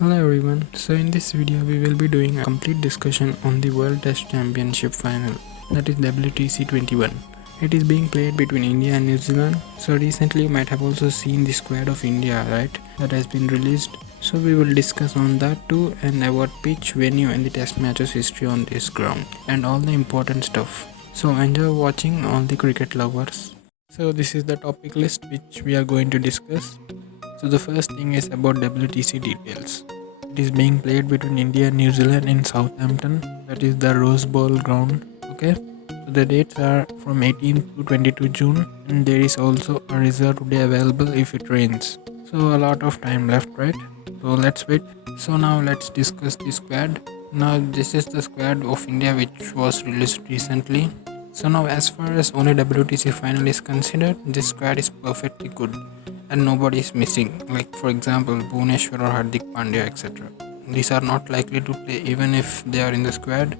Hello everyone, so in this video we will be doing a complete discussion on the World Test Championship Final, that is WTC 21. It is being played between India and New Zealand. So recently you might have also seen the squad of India, right, that has been released. So we will discuss on that too, and about pitch, venue and the test matches history on this ground and all the important stuff. So enjoy watching, all the cricket lovers. So this is the topic list which we are going to discuss. So the first thing is about WTC details. It is being played between India and New Zealand in Southampton, that is the Rose Bowl ground. Okay, so the dates are from 18th to 22 June, and there is also a reserve day available if it rains. So a lot of time left, right? So let's wait. So now let's discuss the squad. Now this is the squad of India which was released recently. So now as far as only WTC final is considered, this squad is perfectly good and nobody is missing, like for example Bhuvneshwar or Hardik Pandya, etc. These are not likely to play even if they are in the squad.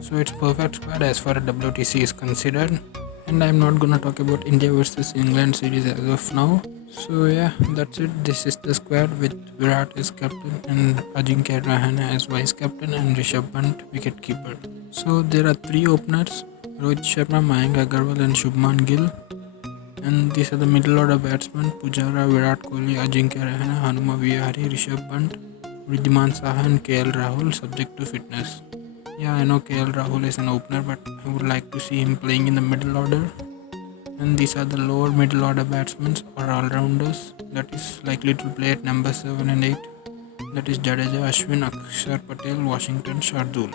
So it's perfect squad as far as WTC is considered. And I'm not gonna talk about India versus England series as of now. So yeah, that's it. This is the squad with Virat as captain and Ajinkya Rahane as vice captain and Rishabh Pant wicket keeper. So there are three openers: Rohit Sharma, Mayank Agarwal and Shubman Gill. And these are the middle order batsmen: Pujara, Virat Kohli, Ajinkya Rahane, Hanuma Vihari, Rishabh Pant, Wriddhiman Saha and KL Rahul, subject to fitness. Yeah, I know KL Rahul is an opener, but I would like to see him playing in the middle order. And these are the lower middle order batsmen or all-rounders that is likely to play at number 7 and 8. That is Jadeja, Ashwin, Akshar Patel, Washington, Shardul,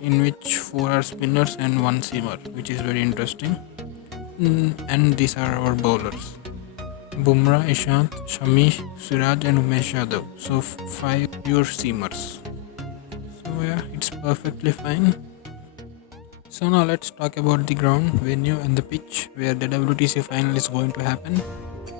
in which 4 are spinners and 1 seamer, which is very interesting. And these are our bowlers: Bumrah, Ishant, Shami, Siraj and Umesh Yadav. So 5 pure seamers. So yeah, it's perfectly fine. So now let's talk about the ground, venue and the pitch where the WTC final is going to happen.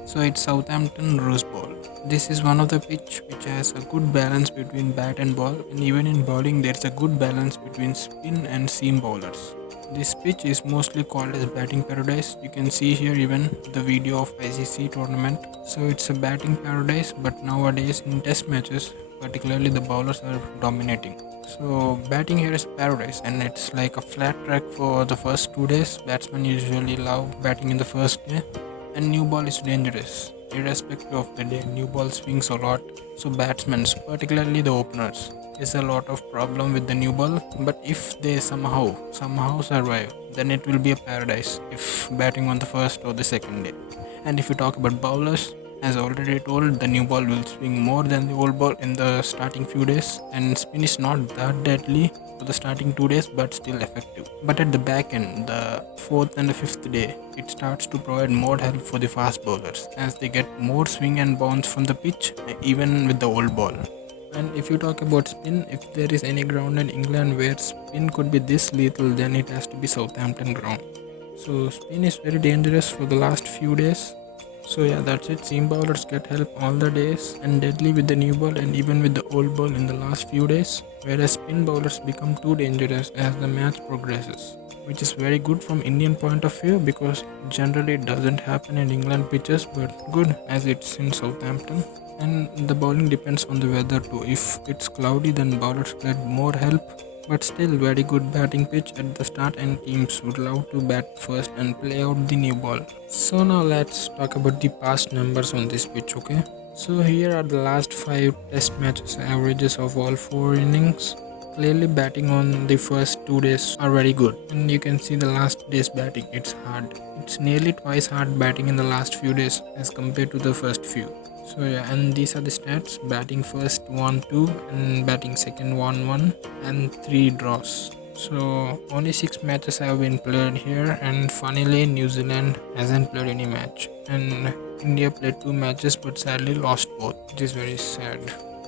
So it's Southampton Rose Bowl. This is one of the pitch which has a good balance between bat and ball, and even in bowling there's a good balance between spin and seam bowlers. This pitch is mostly called as batting paradise. You can see here even the video of ICC tournament. So it's a batting paradise, but nowadays in test matches particularly the bowlers are dominating. So batting here is paradise, and it's like a flat track for the first 2 days. Batsmen usually love batting in the first day, and new ball is dangerous. Irrespective of the day, new ball swings a lot. So batsmen, particularly the openers, is a lot of problem with the new ball. But if they somehow survive, then it will be a paradise if batting on the first or the second day. And if you talk about bowlers, as already told, the new ball will swing more than the old ball in the starting few days, and spin is not that deadly for the starting 2 days but still effective. But at the back end, the 4th and the 5th day, it starts to provide more help for the fast bowlers as they get more swing and bounce from the pitch even with the old ball. And if you talk about spin, if there is any ground in England where spin could be this lethal, then it has to be Southampton ground. So spin is very dangerous for the last few days. So yeah, that's it. Seam bowlers get help all the days and deadly with the new ball and even with the old ball in the last few days, whereas spin bowlers become too dangerous as the match progresses, which is very good from Indian point of view because generally it doesn't happen in England pitches, but good as it's in Southampton. And the bowling depends on the weather too. If it's cloudy, then bowlers get more help, but still very good batting pitch at the start, and teams would love to bat first and play out the new ball. So now let's talk about the past numbers on this pitch, okay? So here are the last 5 test matches averages of all 4 innings. Clearly batting on the first 2 days are very good, and you can see the last day's batting, it's hard. It's nearly twice hard batting in the last few days as compared to the first few. So yeah, and these are the stats: batting first 1-2 and batting second 1-1 and 3 draws. So only 6 matches have been played here, and funnily New Zealand hasn't played any match, and India played 2 matches but sadly lost both, which is very sad.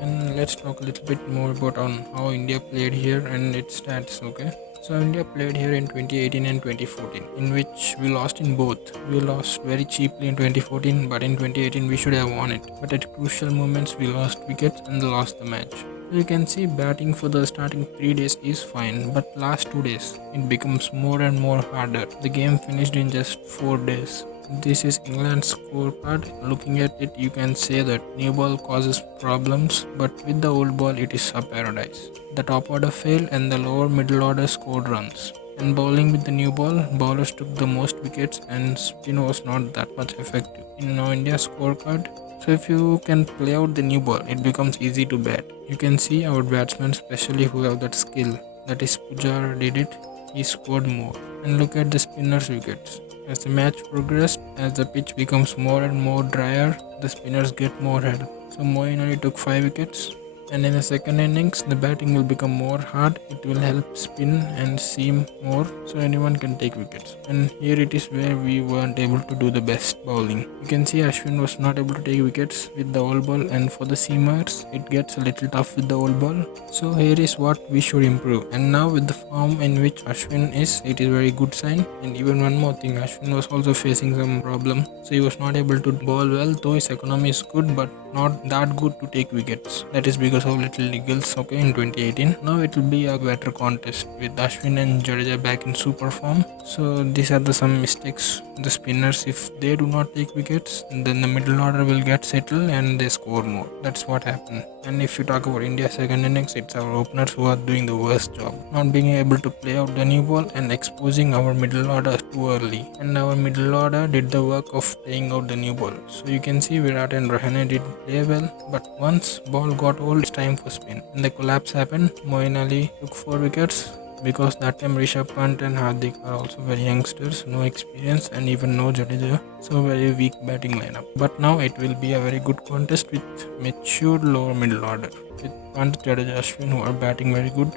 And let's talk a little bit more about on how India played here and its stats, okay? So India played here in 2018 and 2014, in which we lost in both. We lost very cheaply in 2014, but in 2018 we should have won it. But at crucial moments we lost wickets and lost the match. You can see batting for the starting 3 days is fine, but last 2 days it becomes more and more harder. The game finished in just 4 days. This is England's scorecard. Looking at it, you can say that new ball causes problems, but with the old ball, it is a paradise. The top order failed and the lower middle order scored runs. And bowling with the new ball, bowlers took the most wickets and spin was not that much effective. In now India's scorecard, so if you can play out the new ball, it becomes easy to bat. You can see our batsmen, especially who have that skill. That is Pujar did it. He scored more. And look at the spinners' wickets. As the match progressed, as the pitch becomes more and more drier, the spinners get more help. So Moeen Ali took 5 wickets. And in the second innings, the batting will become more hard. It will help spin and seam more, so anyone can take wickets. And here it is where we weren't able to do the best bowling. You can see Ashwin was not able to take wickets with the old ball, and for the seamers, it gets a little tough with the old ball. So here is what we should improve. And now with the form in which Ashwin is, it is very good sign. And even one more thing, Ashwin was also facing some problem, so he was not able to bowl well. Though his economy is good, but not that good to take wickets. That is because of little niggles, okay, in 2018. Now it will be a better contest with Ashwin and Jadeja back in super form. So these are the some mistakes. The spinners, if they do not take wickets, then the middle order will get settled and they score more. That's what happened. And if you talk about India's second innings, it's our openers who are doing the worst job. Not being able to play out the new ball and exposing our middle order too early. And our middle order did the work of playing out the new ball. So you can see Virat and Rahane did play well, but once ball got old, it's time for spin. And the collapse happened. Moeen Ali took 4 wickets. Because that time Rishabh Pant and Hardik are also very youngsters, no experience and even no Jadeja, so very weak batting lineup. But now it will be a very good contest with matured lower middle order with Pant, Jadeja, Ashwin who are batting very good.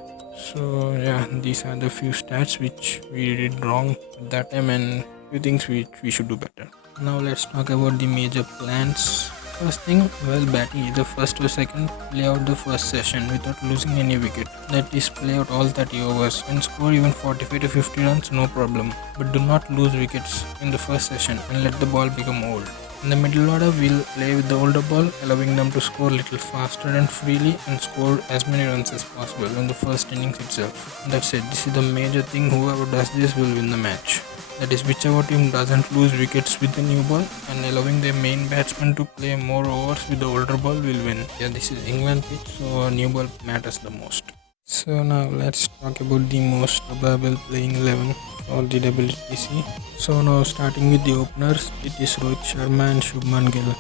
So yeah, these are the few stats which we did wrong at that time and few things which we should do better. Now let's talk about the major plans. First thing, while batting either first or second, play out the first session without losing any wicket. That is, play out all 30 overs and score even 45 to 50 runs, no problem. But do not lose wickets in the first session and let the ball become old. In the middle order, we'll play with the older ball, allowing them to score a little faster and freely and score as many runs as possible in the first innings itself. That's it. This is the major thing. Whoever does this will win the match. That is, whichever team doesn't lose wickets with the new ball and allowing their main batsman to play more overs with the older ball will win. Yeah, this is England pitch, so a new ball matters the most. So now let's talk about the most probable playing 11 for the WTC. So now starting with the openers, it is Rohit Sharma and Shubman Gill.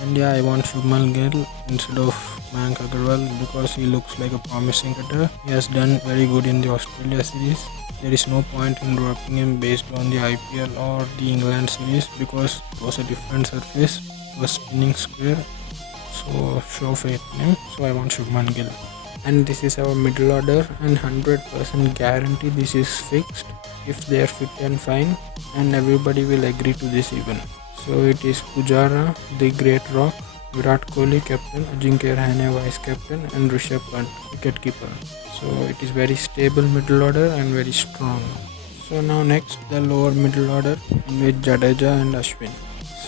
And yeah, I want Shubman Gill instead of Mayank Agarwal because he looks like a promising hitter. He has done very good in the Australia series. There is no point in dropping him based on the IPL or the England series because it was a different surface, it was spinning square, so show faith in him. So I want Shubman Gill. And this is our middle order and 100% guarantee this is fixed if they are fit and fine, and everybody will agree to this even. So it is Pujara, the Great Rock, Virat Kohli captain, Ajinkya Rahane vice captain and Rishabh Pant wicket keeper. So it is very stable middle order and very strong. So now next the lower middle order with Jadeja and Ashwin.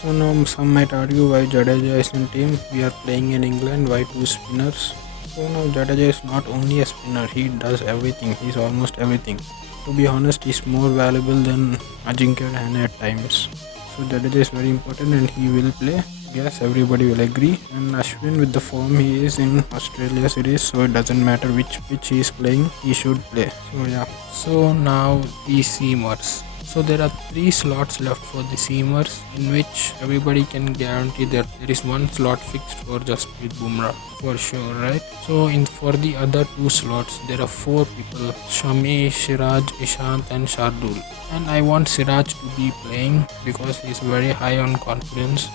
So now some might argue why Jadeja is in team. We are playing in England, why 2 spinners? So now Jadeja is not only a spinner, he does everything, he's almost everything. To be honest, he's more valuable than Ajinkya Rahane at times. So Jadeja is very important and he will play. Yes, everybody will agree. And Ashwin, with the form he is in Australia series, so it doesn't matter which pitch he is playing, he should play. So yeah. So now the seamers. So there are 3 slots left for the seamers, in which everybody can guarantee that there is 1 slot fixed for Jasprit Bumrah for sure, right? So for the other 2 slots, there are 4 people: Shami, Siraj, Ishant and Shardul. And I want Siraj to be playing because he is very high on confidence.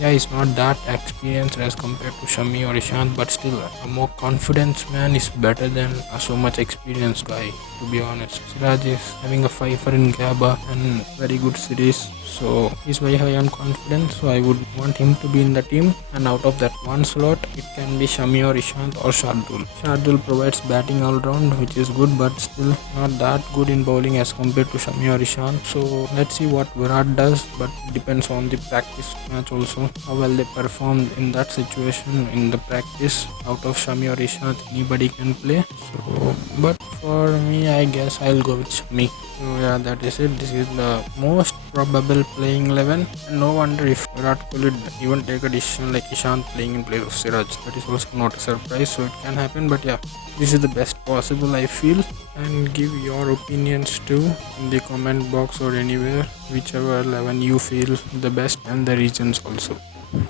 Yeah, he's not that experienced as compared to Shami or Ishant, but still a more confident man is better than a so much experienced guy, to be honest. Siraj is having a 5 in Gaba and very good series, so he's very high on confidence, so I would want him to be in the team. And out of that 1 slot, it can be Shami or Ishant or Shardul. Shardul provides batting all round, which is good, but still not that good in bowling as compared to Shami or Ishant. So let's see what Virat does, but it depends on the practice match also, how well they performed in that situation in the practice. Out of Shami or Ishant, anybody can play. So, but for me, I guess I'll go with Shami. So yeah, that is it. This is the most probable playing 11. And no wonder if Virat Kohli even take a decision like Ishant playing in place of Siraj. That is also not a surprise, so it can happen. But yeah, this is the best possible, I feel. And give your opinions too in the comment box or anywhere, whichever 11 you feel the best, and the reasons also.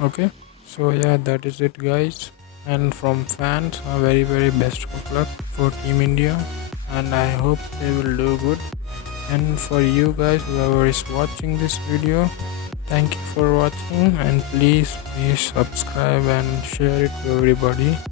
Okay, so yeah, that is it, guys. And from fans, a very best of luck for Team India, and I hope they will do good. And for you guys, whoever is watching this video, thank you for watching, and please subscribe and share it to everybody.